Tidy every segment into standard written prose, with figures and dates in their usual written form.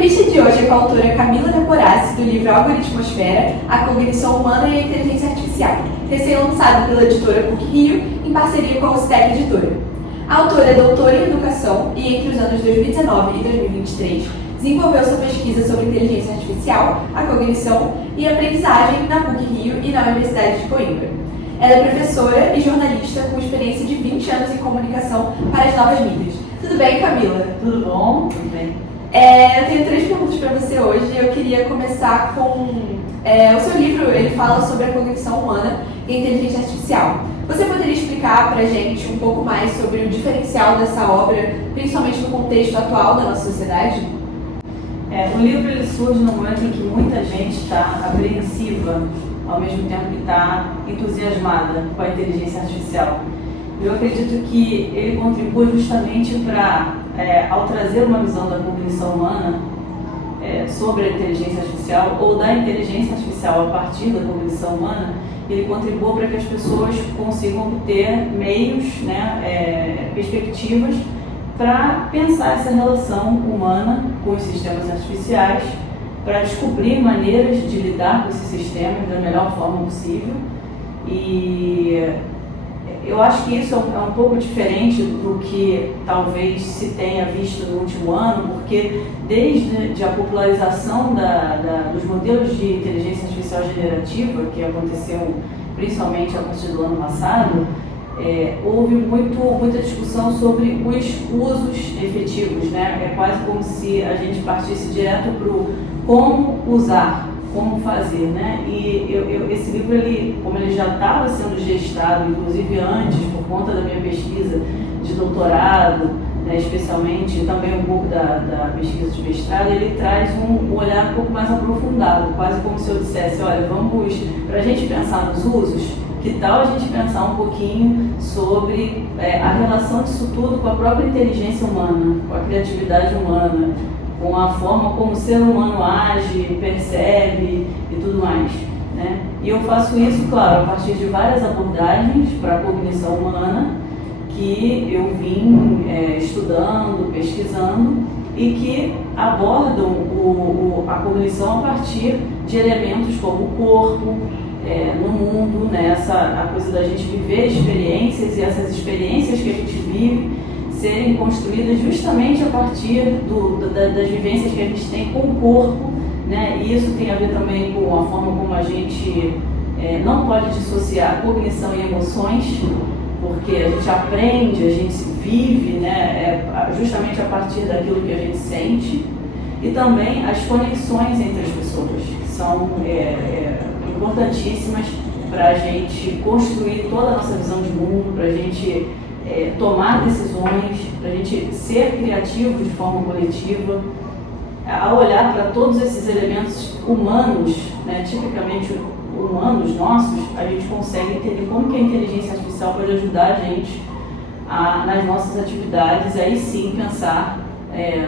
entrevista de hoje é com a autora Camila Leporassi, do livro Algoritmosfera, a Cognição Humana e a Inteligência Artificial, recém-lançado pela editora PUC-Rio, em parceria com a USTEC Editora. A autora é doutora em Educação e, entre os anos 2019 e 2023, desenvolveu sua pesquisa sobre inteligência artificial, a cognição e a aprendizagem na PUC-Rio e na Universidade de Coimbra. Ela é professora e jornalista com experiência de 20 anos em comunicação para as novas mídias. Tudo bem, Camila? Tudo bom? Tudo bem. Eu tenho 3 perguntas para você hoje. Eu queria começar com... o seu livro, ele fala sobre a cognição humana e a inteligência artificial. Você poderia explicar para a gente um pouco mais sobre o diferencial dessa obra, principalmente no contexto atual da nossa sociedade? O livro ele surge no momento em que muita gente está apreensiva, ao mesmo tempo que está entusiasmada com a inteligência artificial. Eu acredito que ele contribui justamente para, ao trazer uma visão da cognição humana sobre a inteligência artificial, ou da inteligência artificial a partir da cognição humana, ele contribui para que as pessoas consigam ter meios, perspectivas, para pensar essa relação humana com os sistemas artificiais, para descobrir maneiras de lidar com esses sistemas da melhor forma possível. E eu acho que isso é um pouco diferente do que talvez se tenha visto no último ano, porque desde a popularização dos modelos de inteligência artificial generativa, que aconteceu principalmente a partir do ano passado, houve muita discussão sobre os usos efetivos, É quase como se a gente partisse direto para o como usar, como fazer, E esse livro, como ele já estava sendo gestado, inclusive antes, por conta da minha pesquisa de doutorado, especialmente, também um pouco da pesquisa de mestrado, ele traz um olhar um pouco mais aprofundado, quase como se eu dissesse, olha, vamos, para a gente pensar nos usos, que tal a gente pensar um pouquinho sobre a relação disso tudo com a própria inteligência humana, com a criatividade humana, com a forma como o ser humano age, percebe e tudo mais, E eu faço isso, claro, a partir de várias abordagens para a cognição humana que eu vim estudando, pesquisando e que abordam a cognição a partir de elementos como o corpo, no mundo, a coisa da gente viver experiências e essas experiências que a gente vive serem construídas justamente a partir das vivências que a gente tem com o corpo, E isso tem a ver também com a forma como a gente não pode dissociar cognição e emoções, porque a gente aprende, a gente vive, justamente a partir daquilo que a gente sente, e também as conexões entre as pessoas, que são importantíssimas para a gente construir toda a nossa visão de mundo, para a gente tomar decisões, para a gente ser criativo de forma coletiva. Ao olhar para todos esses elementos humanos, tipicamente humanos nossos, a gente consegue entender como que a inteligência artificial pode ajudar a gente nas nossas atividades, aí sim pensar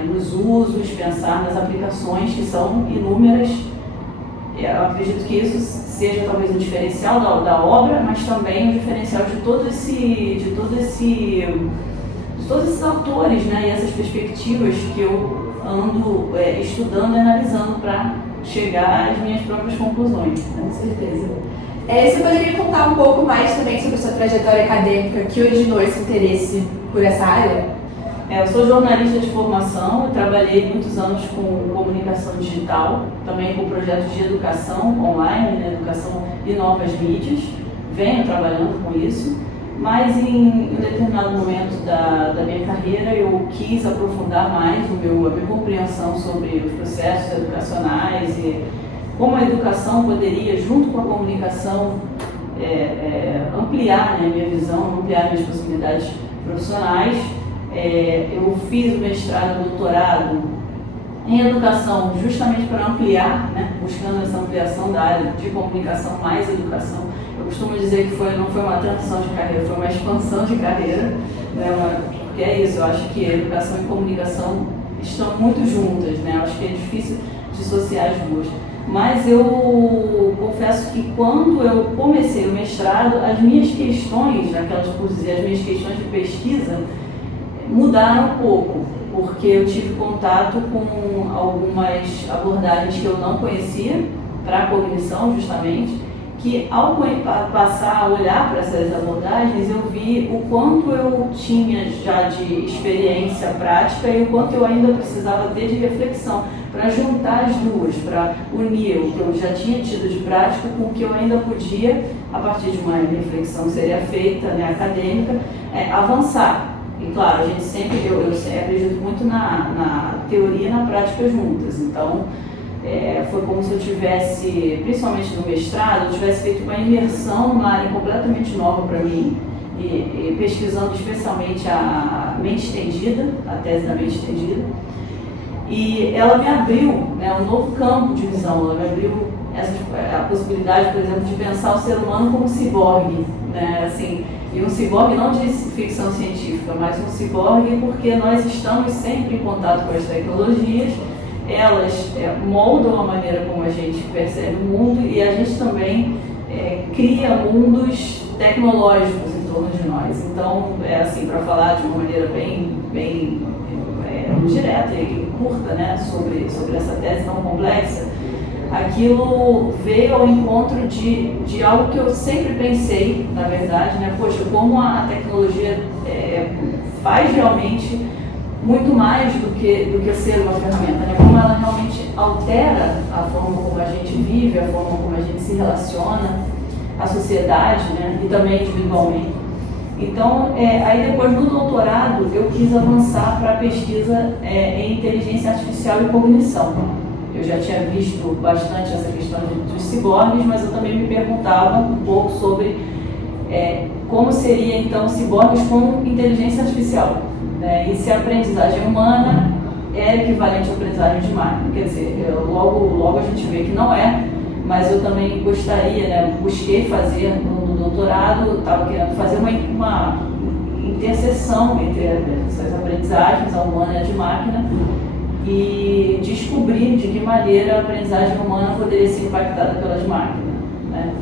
nos usos, pensar nas aplicações, que são inúmeras. Eu acredito que isso seja talvez um diferencial da obra, mas também um diferencial de todos esses autores, E essas perspectivas que eu ando estudando e analisando para chegar às minhas próprias conclusões. Com certeza. Você poderia contar um pouco mais também sobre a sua trajetória acadêmica que originou esse interesse por essa área? Eu sou jornalista de formação, eu trabalhei muitos anos com comunicação digital, também com projetos de educação online, educação e novas mídias, venho trabalhando com isso, mas em um determinado momento da minha carreira eu quis aprofundar mais a minha compreensão sobre os processos educacionais e como a educação poderia, junto com a comunicação, ampliar a minha visão, ampliar minhas possibilidades profissionais. Eu fiz o mestrado e doutorado em educação justamente para ampliar, buscando essa ampliação da área de comunicação mais educação. Eu costumo dizer que não foi uma transição de carreira, foi uma expansão de carreira, porque é isso, eu acho que a educação e comunicação estão muito juntas, eu acho que é difícil dissociar as duas. Mas eu confesso que quando eu comecei o mestrado, as minhas questões, as minhas questões de pesquisa mudaram um pouco. porque eu tive contato com algumas abordagens que eu não conhecia para a cognição, justamente, que ao passar a olhar para essas abordagens, eu vi o quanto eu tinha já de experiência prática e o quanto eu ainda precisava ter de reflexão, para juntar as duas, para unir o que eu já tinha tido de prática com o que eu ainda podia, a partir de uma reflexão que seria feita, né, acadêmica, avançar. E claro, a gente sempre, eu acredito muito na teoria e na prática juntas, então foi como se eu tivesse, principalmente no mestrado, eu tivesse feito uma imersão numa área completamente nova para mim, e pesquisando especialmente a mente estendida, a tese da mente estendida, e ela me abriu, né, um novo campo de visão, ela me abriu a possibilidade, por exemplo, de pensar o ser humano como ciborgue, né, assim, e um ciborgue não de ficção científica, mas um ciborgue porque nós estamos sempre em contato com as tecnologias, elas moldam a maneira como a gente percebe o mundo e a gente também cria mundos tecnológicos em torno de nós. Então, assim, para falar de uma maneira bem direta e curta, né, sobre essa tese tão complexa, aquilo veio ao encontro de algo que eu sempre pensei, na verdade, né, poxa, como a tecnologia faz realmente muito mais do que ser uma ferramenta, né? Como ela realmente altera a forma como a gente vive, a forma como a gente se relaciona, a sociedade, né? E também individualmente. Então, aí depois do doutorado, eu quis avançar para a pesquisa em inteligência artificial e cognição. Eu já tinha visto bastante essa questão dos ciborgues, mas eu também me perguntava um pouco sobre como seria então ciborgues com inteligência artificial. E se a aprendizagem humana é equivalente à aprendizagem de máquina. Quer dizer, logo a gente vê que não é, mas eu também gostaria, né, busquei fazer no doutorado, estava querendo fazer uma interseção entre essas aprendizagens, a humana e a de máquina, e descobrir de que maneira a aprendizagem humana poderia ser impactada pela de máquina, né?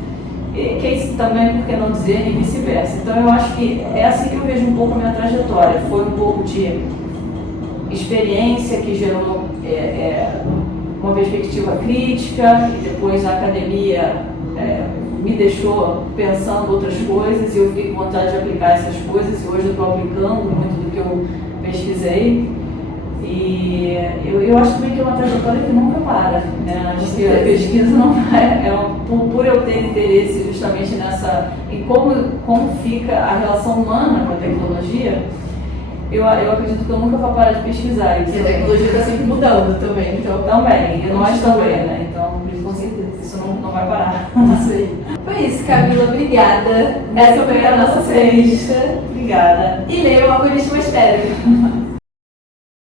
Que isso também, por que não dizer, e vice-versa. Então eu acho que é assim que eu vejo um pouco a minha trajetória. Foi um pouco de experiência que gerou uma perspectiva crítica, e depois a academia me deixou pensando outras coisas e eu fiquei com vontade de aplicar essas coisas, e hoje eu estou aplicando muito do que eu pesquisei. E eu acho também que é uma trajetória que nunca para, né? Acho que a pesquisa não vai, por eu ter interesse justamente em como fica a relação humana com a tecnologia, eu acredito que eu nunca vou parar de pesquisar isso. E a tecnologia está sempre mudando também, então. Também, e nós também, né? Então, com certeza, isso não vai parar. Isso aí. Foi isso, Camila, obrigada. Essa foi a nossa entrevista. Obrigada. E leiam a Algoritmosfera.